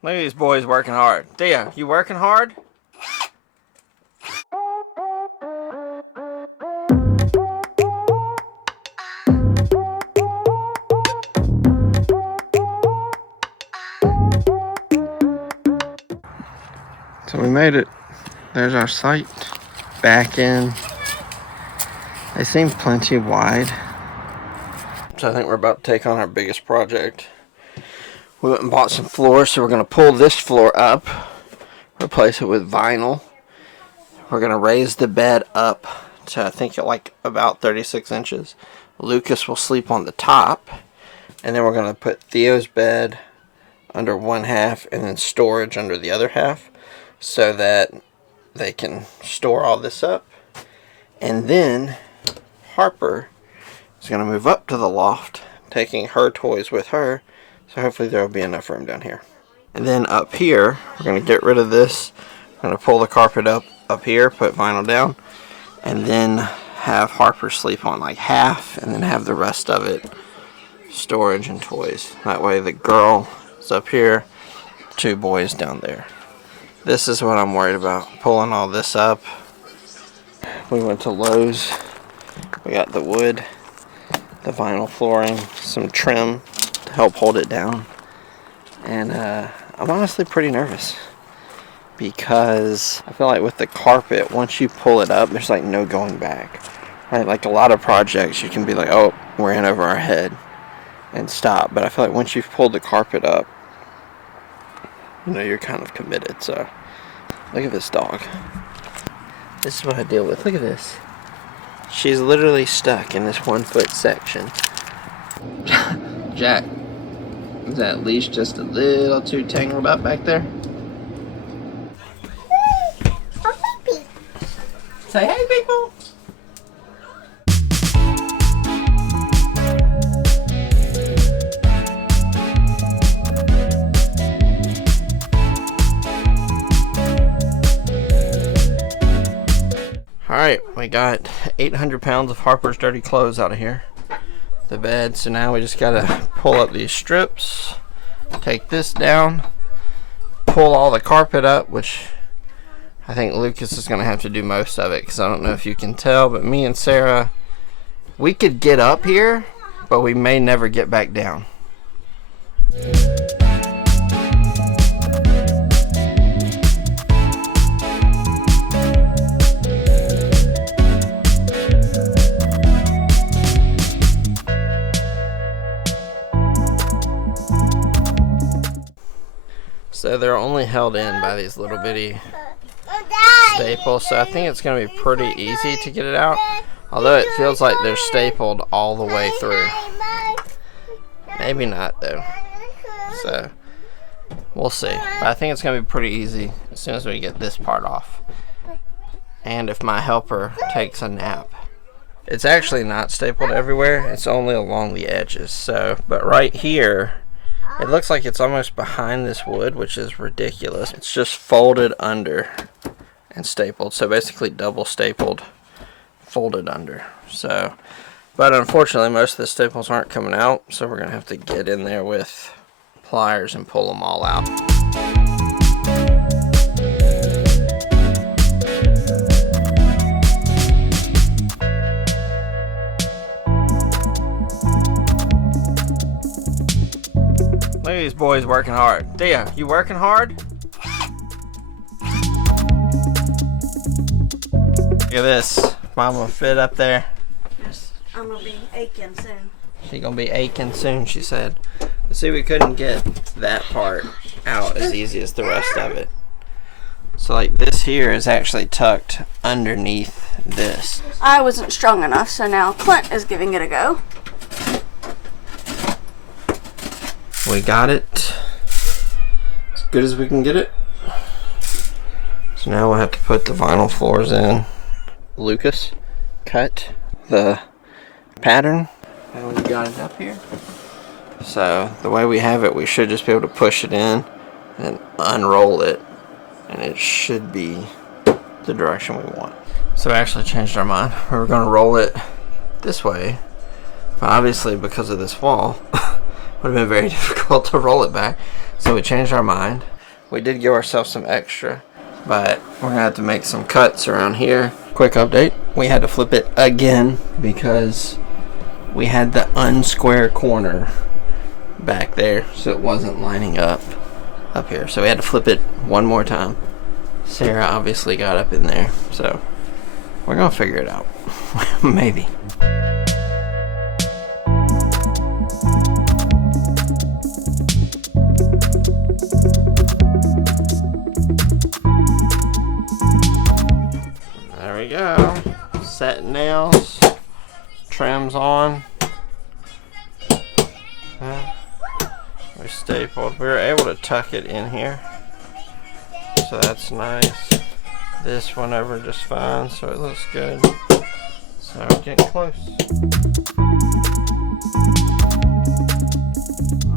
Look at these boys working hard. Thea, you working hard? So we made it. There's our site. Back in. They seem plenty wide. So I think we're about to take on our biggest project. We went and bought some floors, so we're going to pull this floor up, replace it with vinyl. We're going to raise the bed up to, I think, like about 36 inches. Lucas will sleep on the top, and then we're going to put Theo's bed under one half and then storage under the other half so that they can store all this up. And then Harper is going to move up to the loft, taking her toys with her. So hopefully there will be enough room down here. And then up here, we're going to get rid of this. We're going to pull the carpet up here, put vinyl down, and then have Harper sleep on like half, and then have the rest of it storage and toys. That way the girl is up here, 2 boys down there. This is what I'm worried about, pulling all this up. We went to Lowe's. We got the wood, the vinyl flooring, some trim to help hold it down. And I'm honestly pretty nervous because I feel like with the carpet, once you pull it up, there's like no going back. Right? Like a lot of projects, you can be like, oh, we're in over our head and stop. But I feel like once you've pulled the carpet up, you know, you're kind of committed. So look at this dog. This is what I deal with. Look at this. She's literally stuck in this 1 foot section. Jack, is that leash just a little too tangled up back there? Say hey, people. Alright, we got 800 pounds of Harper's dirty clothes out of here. The bed, so now we just gotta pull up these strips, take this down, pull all the carpet up, which I think Lucas is gonna have to do most of it, because I don't know if you can tell, but me and Sarah, we could get up here, but we may never get back down. So they're only held in by these little bitty staples, so I think it's going to be pretty easy to get it out, although it feels like they're stapled all the way through. Maybe not though, so we'll see. But I think it's going to be pretty easy as soon as we get this part off, and if my helper takes a nap. It's actually not stapled everywhere, it's only along the edges. So, but right here, it looks like it's almost behind this wood, which is ridiculous. It's just folded under and stapled. So basically double stapled, folded under. So, but unfortunately most of the staples aren't coming out. So we're going to have to get in there with pliers and pull them all out. Look at these boys working hard. Thea, you working hard? Look at this. Mama fit up there. Yes, I'm gonna be aching soon. She gonna be aching soon, she said. See, we couldn't get that part out as easy as the rest of it. So like this here is actually tucked underneath this. I wasn't strong enough, so now Clint is giving it a go. We got it as good as we can get it. So now we'll have to put the vinyl floors in. Lucas cut the pattern and we got it up here. So the way we have it, we should just be able to push it in and unroll it, and it should be the direction we want. So we actually changed our mind. We were going to roll it this way, but obviously because of this wall would have been very difficult to roll it back. So we changed our mind. We did give ourselves some extra, but we're gonna have to make some cuts around here. Quick update, we had to flip it again because we had the unsquare corner back there, so it wasn't lining up here. So we had to flip it one more time. Sarah obviously got up in there, so we're gonna figure it out. Maybe. There we go. Set nails. Trims on. We stapled. We were able to tuck it in here, so that's nice. This went over just fine, so it looks good. So we're getting close.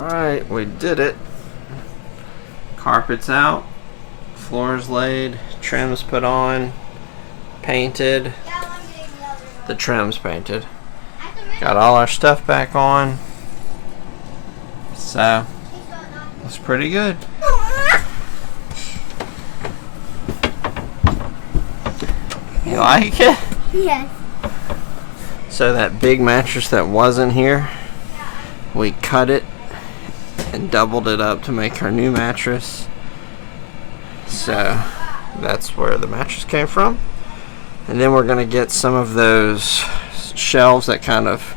Alright, we did it. Carpet's out, floors laid, trims put on, painted. The trim's painted. Got all our stuff back on. So, it's pretty good. You like it? Yes. So that big mattress that wasn't here, we cut it and doubled it up to make our new mattress. So that's where the mattress came from. And then we're gonna get some of those shelves that kind of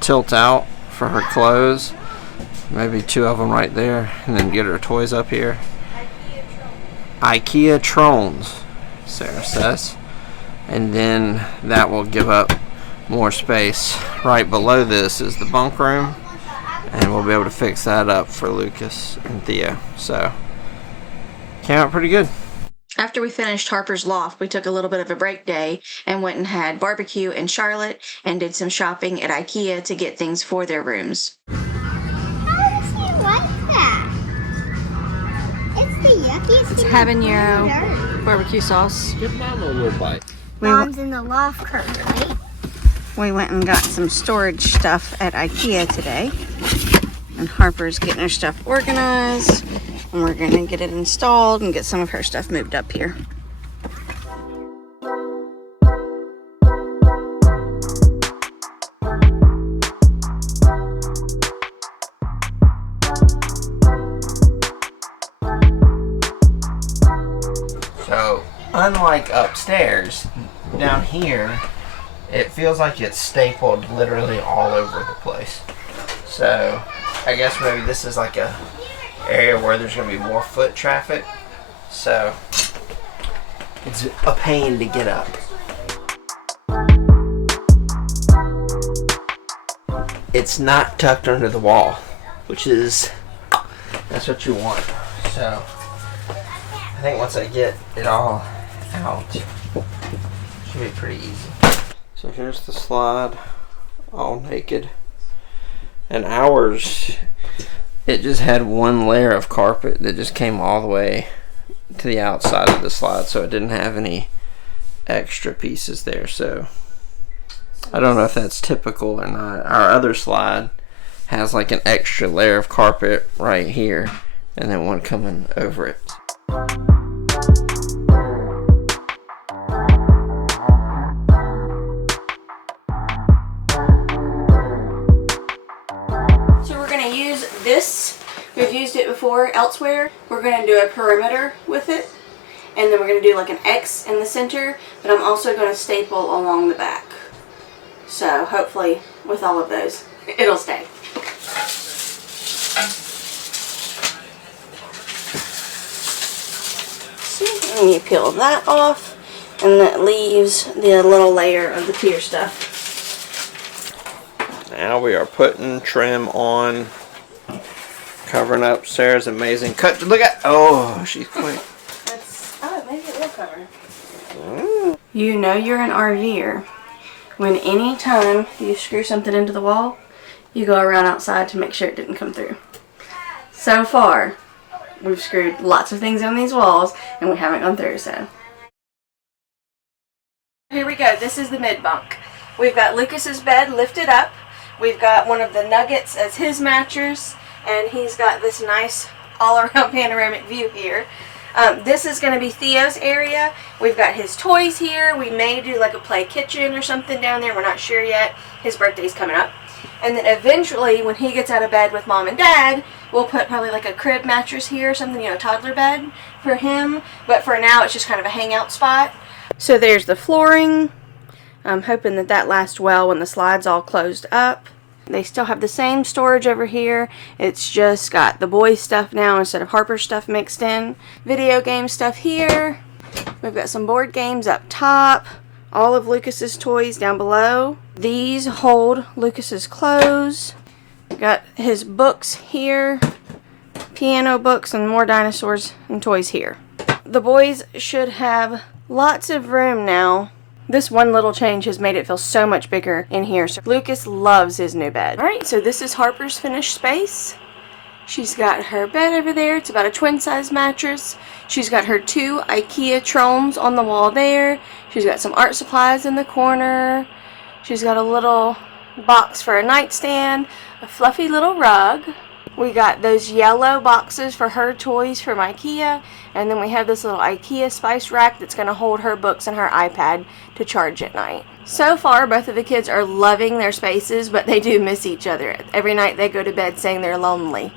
tilt out for her clothes. Maybe 2 of them right there, and then get her toys up here. IKEA Trones, Sarah says. And then that will give up more space. Right below this is the bunk room, and we'll be able to fix that up for Lucas and Thea. So came out pretty good. After we finished Harper's Loft, we took a little bit of a break day and went and had barbecue in Charlotte and did some shopping at IKEA to get things for their rooms. How does she like that? It's the yuckiest It's thing habanero I've ever barbecue sauce. Give Mom a little bite. Mom's in the loft currently. We went and got some storage stuff at IKEA today. And Harper's getting her stuff organized. And we're going to get it installed and get some of her stuff moved up here. So, unlike upstairs, down here, it feels like it's stapled literally all over the place. So, I guess maybe this is like a area where there's going to be more foot traffic. So, it's a pain to get up. It's not tucked under the wall, which is, that's what you want. So, I think once I get it all out, it should be pretty easy. So here's the slide, all naked. And ours, it just had one layer of carpet that just came all the way to the outside of the slide, so it didn't have any extra pieces there. So I don't know if that's typical or not. Our other slide has like an extra layer of carpet right here and then one coming over it. So we're going to use this. We've used it before elsewhere. We're going to do a perimeter with it. And then we're going to do like an X in the center. But I'm also going to staple along the back. So hopefully with all of those, it'll stay. And you peel that off, and that leaves the little layer of the pier stuff. Now we are putting trim on, covering up Sarah's amazing cut. Look at, oh, she's quick. Oh, maybe it will cover. You know you're an RVer when any time you screw something into the wall, you go around outside to make sure it didn't come through. So far, we've screwed lots of things on these walls, and we haven't gone through, so. Here we go. This is the mid-bunk. We've got Lucas's bed lifted up. We've got one of the Nuggets as his mattress, and he's got this nice all around panoramic view here. This is going to be Theo's area. We've got his toys here. We may do like a play kitchen or something down there. We're not sure yet. His birthday's coming up. And then eventually, when he gets out of bed with Mom and Dad, we'll put probably like a crib mattress here or something, you know, toddler bed for him. But for now, it's just kind of a hangout spot. So there's the flooring. I'm hoping that that lasts well when the slide's all closed up. They still have the same storage over here. It's just got the boys' stuff now instead of Harper's stuff mixed in. Video game stuff here. We've got some board games up top. All of Lucas's toys down below. These hold Lucas's clothes. Got his books here. Piano books and more dinosaurs and toys here. The boys should have lots of room now. This one little change has made it feel so much bigger in here. So Lucas loves his new bed. Alright, so this is Harper's finished space. She's got her bed over there. It's about a twin size mattress. She's got her 2 IKEA trones on the wall there. She's got some art supplies in the corner. She's got a little box for a nightstand. A fluffy little rug. We got those yellow boxes for her toys from IKEA. And then we have this little IKEA spice rack that's going to hold her books and her iPad to charge at night. So far, both of the kids are loving their spaces, but they do miss each other. Every night they go to bed saying they're lonely.